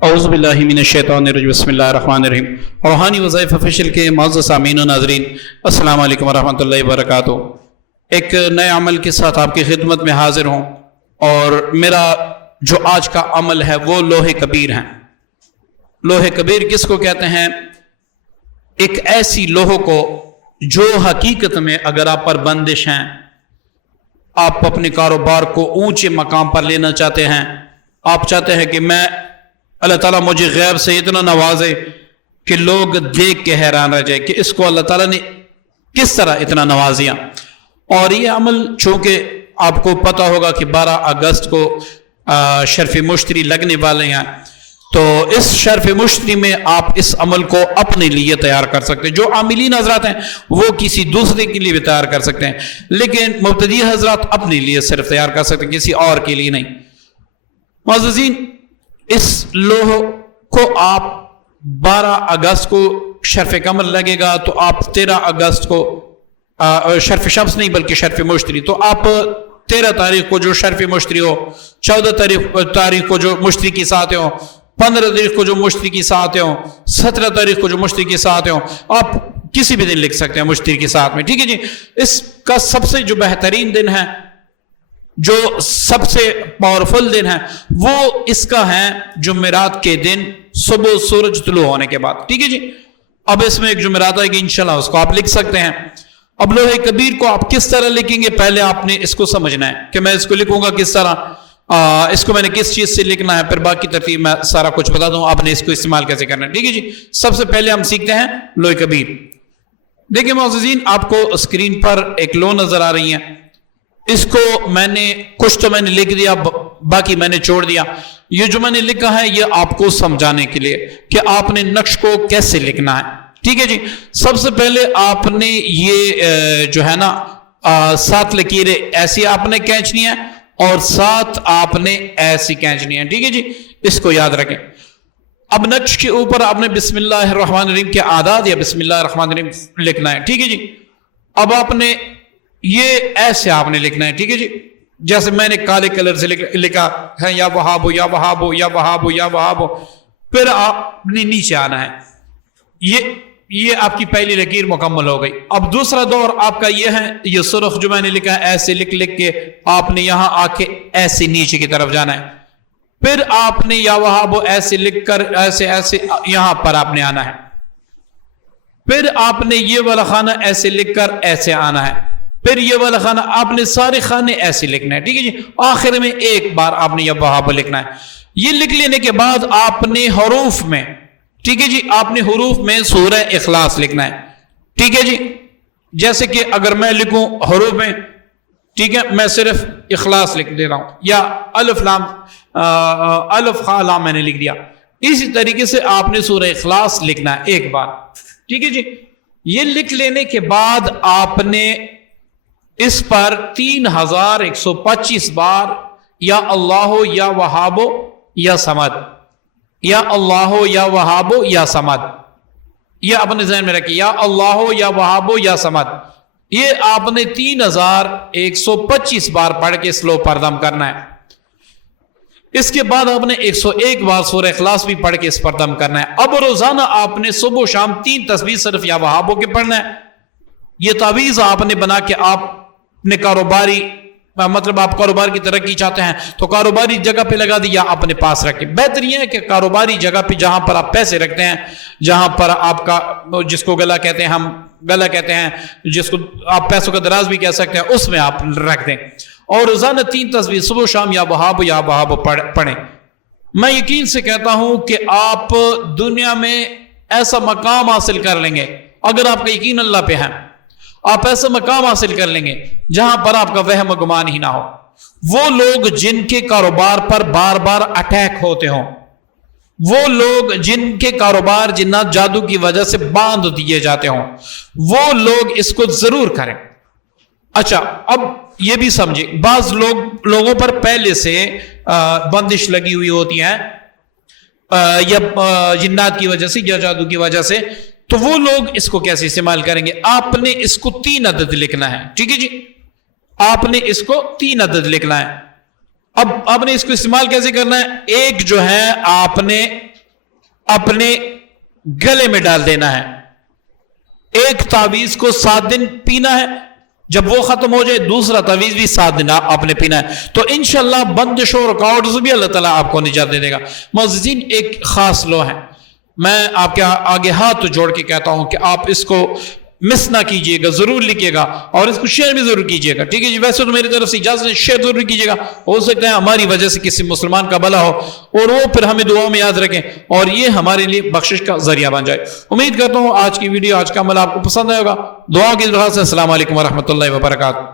اعوذ باللہ من الشیطان الرجیم بسم اللہ الرحمن الرحیم۔ روحانی وظائف آفیشیل کے معزز سامعین و ناظرین، السلام علیکم ورحمۃ اللہ وبرکاتہ۔ ایک نئے عمل کے ساتھ آپ کی خدمت میں حاضر ہوں، اور میرا جو آج کا عمل ہے وہ لوح کبیر ہے۔ لوح کبیر کس کو کہتے ہیں؟ ایک ایسی لوح کو جو حقیقت میں اگر آپ پر بندش ہیں، آپ اپنے کاروبار کو اونچے مقام پر لینا چاہتے ہیں، آپ چاہتے ہیں کہ میں اللہ تعالیٰ مجھے غیب سے اتنا نوازے کہ لوگ دیکھ کے حیران رہ جائے کہ اس کو اللہ تعالیٰ نے کس طرح اتنا نوازیا۔ اور یہ عمل چونکہ آپ کو پتہ ہوگا کہ 12 اگست کو شرف مشتری لگنے والے ہیں، تو اس شرف مشتری میں آپ اس عمل کو اپنے لیے تیار کر سکتے ہیں۔ جو عاملین حضرات ہیں وہ کسی دوسرے کے لیے بھی تیار کر سکتے ہیں، لیکن مبتدی حضرات اپنے لیے صرف تیار کر سکتے ہیں، کسی اور کے لیے نہیں۔ معززین، اس لوح کو آپ 12 اگست کو شرف قمر لگے گا، تو آپ 13 اگست کو شرف شمس نہیں بلکہ شرف مشتری، تو آپ 13 تاریخ کو جو شرف مشتری ہو، 14 تاریخ کو جو مشتری کی ساتھ ہو، 15 تاریخ کو جو مشتری کی ساتھ ہو، 17 تاریخ کو جو مشتری کی ساتھ ہو، آپ کسی بھی دن لکھ سکتے ہیں مشتری کے ساتھ میں، ٹھیک ہے جی۔ اس کا سب سے جو بہترین دن ہے، جو سب سے پاورفل دن ہے، وہ اس کا ہے جمعرات کے دن صبح سورج طلوع ہونے کے بعد، ٹھیک ہے جی۔ اب اس میں ایک جمعرات آئے گی انشاءاللہ، اس کو آپ لکھ سکتے ہیں۔ اب لوح کبیر کو آپ کس طرح لکھیں گے، پہلے آپ نے اس کو سمجھنا ہے کہ میں اس کو لکھوں گا کس طرح، اس کو میں نے کس چیز سے لکھنا ہے، پھر باقی ترتیب میں سارا کچھ بتا دوں آپ نے اس کو استعمال کیسے کرنا ہے، ٹھیک ہے جی۔ سب سے پہلے ہم سیکھتے ہیں لوح کبیر۔ دیکھیں معززین، آپ کو اسکرین پر ایک لوح نظر آ رہی ہے، اس کو میں نے کچھ تو میں نے لکھ دیا، باقی میں نے چھوڑ دیا۔ یہ جو میں نے لکھا ہے یہ آپ کو سمجھانے کے لیے کہ آپ نے نقش کو کیسے لکھنا ہے، ٹھیک ہے جی۔ سب سے پہلے آپ نے یہ جو ہے نا 7 لکیریں ایسی آپ نے کھینچنی ہے، اور 7 آپ نے ایسی کھینچنی ہے، ٹھیک ہے جی۔ اس کو یاد رکھیں۔ اب نقش کے اوپر آپ نے بسم اللہ الرحمن الرحیم کے اعداد یا بسم اللہ الرحمن الرحیم لکھنا ہے، ٹھیک ہے جی۔ اب آپ نے یہ ایسے آپ نے لکھنا ہے، ٹھیک ہے جی، جیسے میں نے کالے کلر سے لکھا ہے، یا وہابو یا وہابو یا وہابو یا وہابو۔ پھر آپ نے نیچے آنا ہے، یہ آپ کی پہلی لکیر مکمل ہو گئی۔ اب دوسرا دور آپ کا یہ ہے، یہ سرخ جو میں نے لکھا ہے ایسے لکھ کے آپ نے یہاں آ کے ایسے نیچے کی طرف جانا ہے۔ پھر آپ نے یا وہابو ایسے لکھ کر ایسے یہاں پر آپ نے آنا ہے۔ پھر آپ نے یہ والا خانہ ایسے لکھ کر ایسے آنا ہے۔ پھر یہ والا خانہ، آپ نے سارے خانے ایسے لکھنا ہے، ٹھیک ہے جی۔ آخر میں ایک بار آپ نے یہ وہابو لکھنا ہے۔ یہ لکھ لینے کے بعد آپ نے حروف میں، ٹھیک ہے جی، آپ نے حروف میں سورہ اخلاص لکھنا ہے، ٹھیک ہے جی۔ جیسے کہ اگر میں لکھوں حروف میں، ٹھیک ہے، میں صرف اخلاص لکھ دے رہا ہوں، یا الف خا لام میں نے لکھ دیا۔ اسی طریقے سے آپ نے سورہ اخلاص لکھنا ہے ایک بار، ٹھیک ہے جی۔ یہ لکھ لینے کے بعد آپ نے اس پر 3125 بار یا اللہ یا وہابو یا سمد، یا اللہ یا وہابو یا سمد، یہ اپنے ذہن میں رکھیں، یا اللہ یا وہابو یا سمد۔ یہ آپ نے 3125 بار پڑھ کے سلو پر دم کرنا ہے۔ اس کے بعد آپ نے 101 بار سورہ اخلاص بھی پڑھ کے اس پر دم کرنا ہے۔ اب روزانہ آپ نے صبح و شام 3 تسبیح صرف یا وہابو کے پڑھنا ہے۔ یہ تعویذ آپ نے بنا کے آپ نے کاروباری، مطلب آپ کاروبار کی ترقی چاہتے ہیں تو کاروباری جگہ پہ لگا دی یا اپنے پاس رکھیں۔ بہتر یہ ہے کہ کاروباری جگہ پہ جہاں پر آپ پیسے رکھتے ہیں، جہاں پر آپ کا جس کو گلا کہتے ہیں، ہم گلا کہتے ہیں، جس کو آپ پیسوں کا دراز بھی کہہ سکتے ہیں، اس میں آپ رکھ دیں، اور روزانہ 3 تسبیح صبح و شام یا وہابو پڑھیں۔ میں یقین سے کہتا ہوں کہ آپ دنیا میں ایسا مقام حاصل کر لیں گے، اگر آپ کا یقین اللہ پہ ہے، آپ ایسا مقام حاصل کر لیں گے جہاں پر آپ کا وہم و گمان ہی نہ ہو۔ وہ لوگ جن کے کاروبار پر بار بار اٹیک ہوتے ہوں، وہ لوگ جن کے کاروبار جنات جادو کی وجہ سے باندھ دیے جاتے ہوں، وہ لوگ اس کو ضرور کریں۔ اچھا، اب یہ بھی سمجھیں، بعض لوگوں پر پہلے سے بندش لگی ہوئی ہوتی ہے، یا جنات کی وجہ سے یا جادو کی وجہ سے، تو وہ لوگ اس کو کیسے استعمال کریں گے؟ آپ نے اس کو 3 عدد لکھنا ہے، ٹھیک ہے جی، آپ نے اس کو 3 عدد لکھنا ہے۔ اب آپ نے اس کو استعمال کیسے کرنا ہے؟ ایک جو ہے آپ نے اپنے گلے میں ڈال دینا ہے. ایک تعویذ کو 7 دن پینا ہے, جب وہ ختم ہو جائے دوسرا تعویذ بھی 7 دن آپ نے پینا ہے. تو انشاءاللہ بندشوں اور رکاوٹوں سے بھی اللہ تعالیٰ آپ کو نجات دے دے گا. معززین, ایک خاص لو ہے, میں آپ کے آگے ہاتھ جوڑ کے کہتا ہوں کہ آپ اس کو مس نہ کیجئے گا, ضرور لکھیے گا اور اس کو شیئر بھی ضرور کیجئے گا. ٹھیک ہے جی, ویسے تو میری طرف سے اجازت ہے, شیئر ضرور کیجئے گا, ہو سکتا ہے ہماری وجہ سے کسی مسلمان کا بھلا ہو اور وہ پھر ہمیں دعاؤں میں یاد رکھیں اور یہ ہمارے لیے بخشش کا ذریعہ بن جائے. امید کرتا ہوں آج کی ویڈیو, آج کا عمل آپ کو پسند آئے گا. دعاؤں کی درخواست ہے. السلام علیکم ورحمۃ اللہ وبرکاتہ.